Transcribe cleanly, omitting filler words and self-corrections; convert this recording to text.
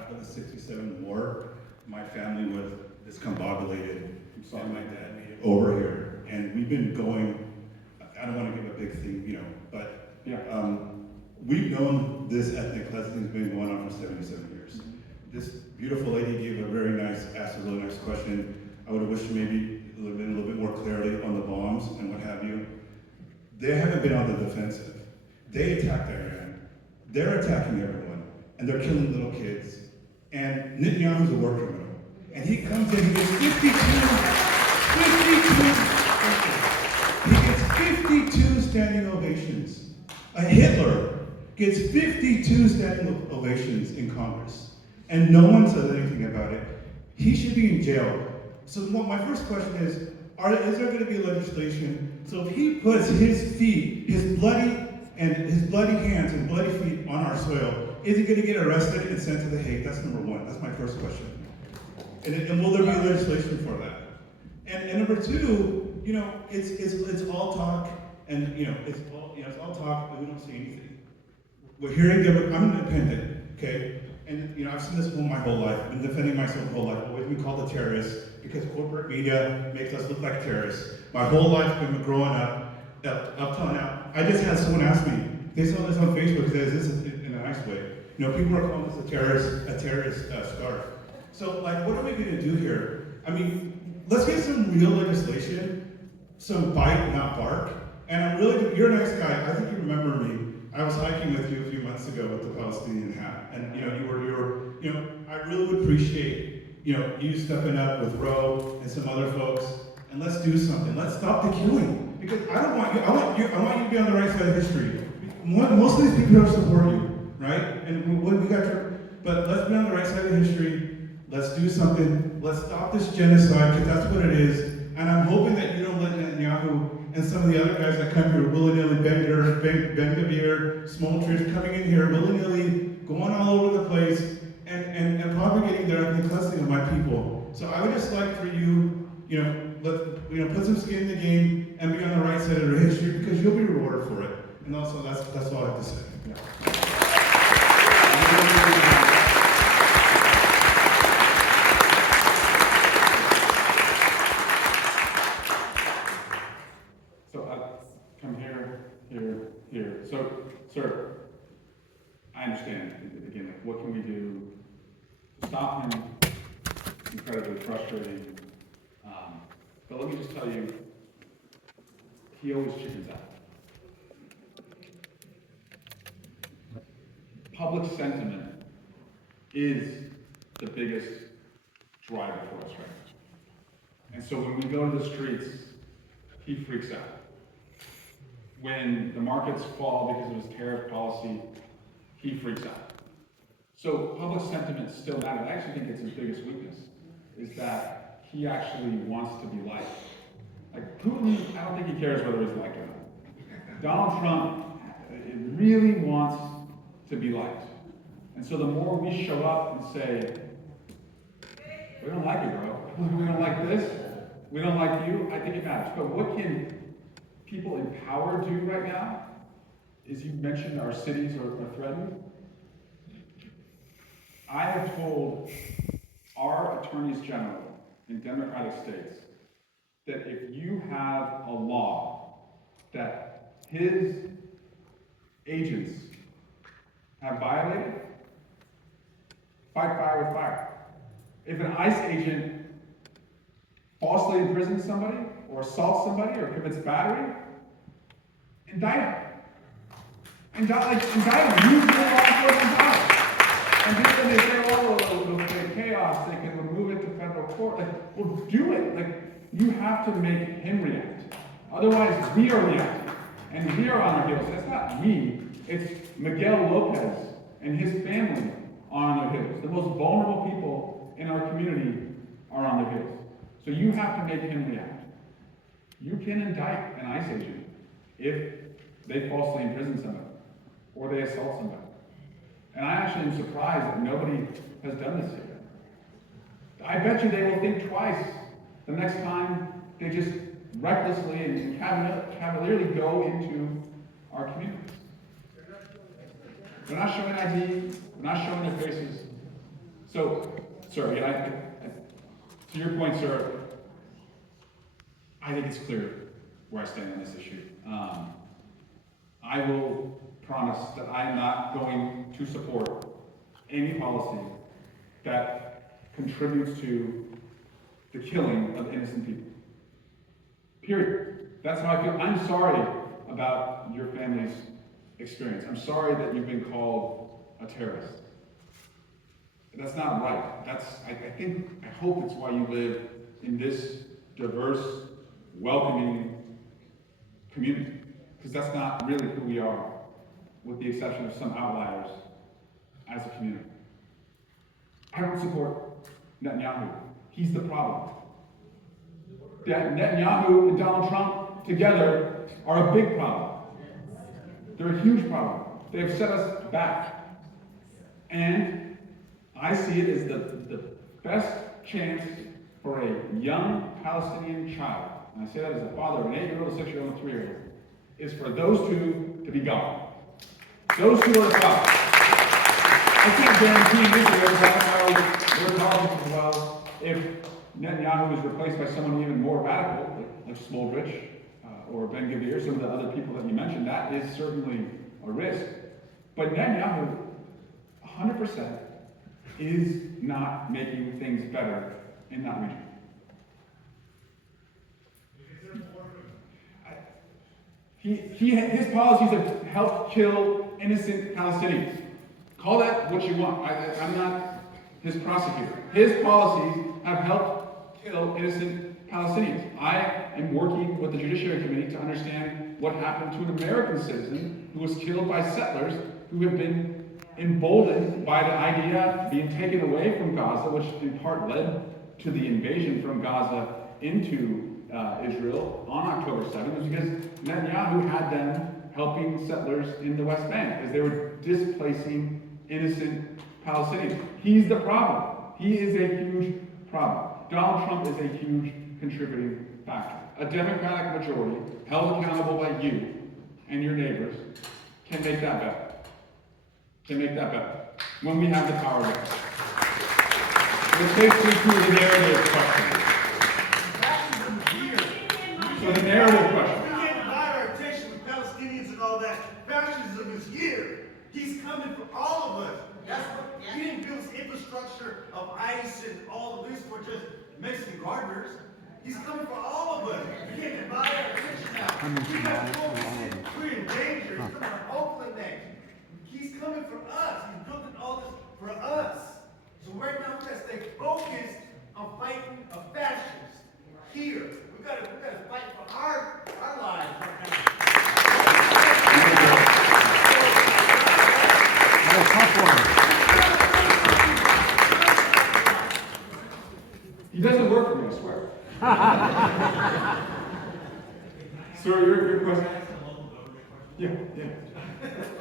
after the '67 war, my family was discombobulated. And my dad made it over here. And we've been going, I don't want to give a big thing, but we've known this ethnic cleansing has been going on for 77 years. This beautiful lady asked a really nice question. I would have wished maybe a little bit more clarity on the bombs and what have you. They haven't been on the defensive. They attacked Iran. They're attacking everyone, and they're killing little kids. And Netanyahu's a war criminal. And he comes in, he gets 52 standing ovations. Hitler gets 52 standing ovations in Congress. And no one says anything about it. He should be in jail. So my first question is there going to be legislation? So if he puts his feet, his bloody hands and bloody feet on our soil, is he going to get arrested and sent to The Hague? That's number one. That's my first question. And will there be legislation for that? And number two, it's all talk, and it's all talk, and we don't see anything. We're hearing I'm independent, okay? And I've seen this my whole life. I've been defending myself my whole life. Always been called a terrorist because corporate media makes us look like terrorists. My whole life, I've been growing up till now. I just had someone ask me. They saw this on Facebook. Says this is in a nice way. People are calling this a terrorist scarf. So, what are we going to do here? I mean, let's get some real legislation, some bite, not bark. And you're a nice guy. I think you remember me. I was hiking with you a few months ago with the Palestinian hat, and I really would appreciate you stepping up with Roe and some other folks, and let's do something. Let's stop the killing, because I don't want you. I want you to be on the right side of history. Most of these people don't support you, right? And we got but let's be on the right side of history. Let's do something. Let's stop this genocide, because that's what it is. And I'm hoping that you don't let Netanyahu and some of the other guys that come here willy-nilly, Ben-Gvir, Smotrich, coming in here willy-nilly, going all over the place, and propagating their ethnic cleansing of my people. So I would just like for you, put some skin in the game and be on the right side of their history, because you'll be rewarded for it. And also, that's all I have to say. Yeah. Here. So, sir, I understand, again, what can we do to stop him? Incredibly frustrating. But let me just tell you, he always chickens out. Public sentiment is the biggest driver for us right now. And so when we go to the streets, he freaks out. When the markets fall because of his tariff policy, he freaks out. So public sentiment still matters. I actually think it's his biggest weakness, is that he actually wants to be liked. Like Putin, I don't think he cares whether he's liked or not. Donald Trump really wants to be liked. And so the more we show up and say, we don't like you, bro. We don't like this. We don't like you. I think it matters. But what can people in power do right now is, you mentioned our cities are threatened. I have told our attorneys general in democratic states that if you have a law that his agents have violated, fight fire with fire. If an ICE agent falsely imprisons somebody, or assaults somebody, or commits battery, indict him. Indict him. Use your law enforcement power. And then they say, oh, it'll create chaos, they can remove it to federal court. Well, do it. You have to make him react. Otherwise, we are reacting. And we are on our heels. That's not me. It's Miguel Lopez and his family are on their heels. The most vulnerable people in our community are on their heels. So you have to make him react. You can indict an ICE agent if they falsely imprison somebody or they assault somebody. And I actually am surprised that nobody has done this here. I bet you they will think twice the next time they just recklessly and cavalierly go into our communities. We're not showing ID, we're not showing their faces, So, sir, to your point, sir, I think it's clear where I stand on this issue. I will promise that I am not going to support any policy that contributes to the killing of innocent people. Period. That's how I feel. I'm sorry about your family's experience. I'm sorry that you've been called a terrorist. That's not right. I hope it's why you live in this diverse, welcoming community. Because that's not really who we are, with the exception of some outliers as a community. I don't support Netanyahu. He's the problem. Netanyahu and Donald Trump together are a big problem. They're a huge problem. They have set us back. And I see it as the best chance for a young Palestinian child, and I say that as a father of an 8-year-old, a 6-year-old, and a 3-year-old, is for those two to be gone. Those two are the problem. I can't guarantee you because I know we're politics as well. If Netanyahu is replaced by someone even more radical, like Smotrich or Ben-Gvir, some of the other people that you mentioned, that is certainly a risk. But Netanyahu, 100%, is not making things better in that region. His policies have helped kill innocent Palestinians. Call that what you want. I'm not his prosecutor. His policies have helped kill innocent Palestinians. I am working with the Judiciary Committee to understand what happened to an American citizen who was killed by settlers who have been emboldened by the idea being taken away from Gaza, which in part led to the invasion from Gaza into Israel on October 7th, was because Netanyahu had them helping settlers in the West Bank as they were displacing innocent Palestinians. He's the problem. He is a huge problem. Donald Trump is a huge contributing factor. A Democratic majority, held accountable by you and your neighbors, can make that better. Can make that better when we have the power back. Which takes me to the narrative question. So the narrative question. We can't divide our attention with Palestinians and all that. Fascism is here. He's coming for all of us. That's what he didn't build this infrastructure of ICE and all of this for just Mexican gardeners. He's coming for all of us. We can't divide our attention now. We got to focus in. We're in danger. He's coming for Oakland next. He's coming for us. He's building all this for us. So right now we gotta stay focused on fighting a fascist here. We gotta fight for our lives right now. He doesn't work for me, I swear. Sir, your question? Yeah.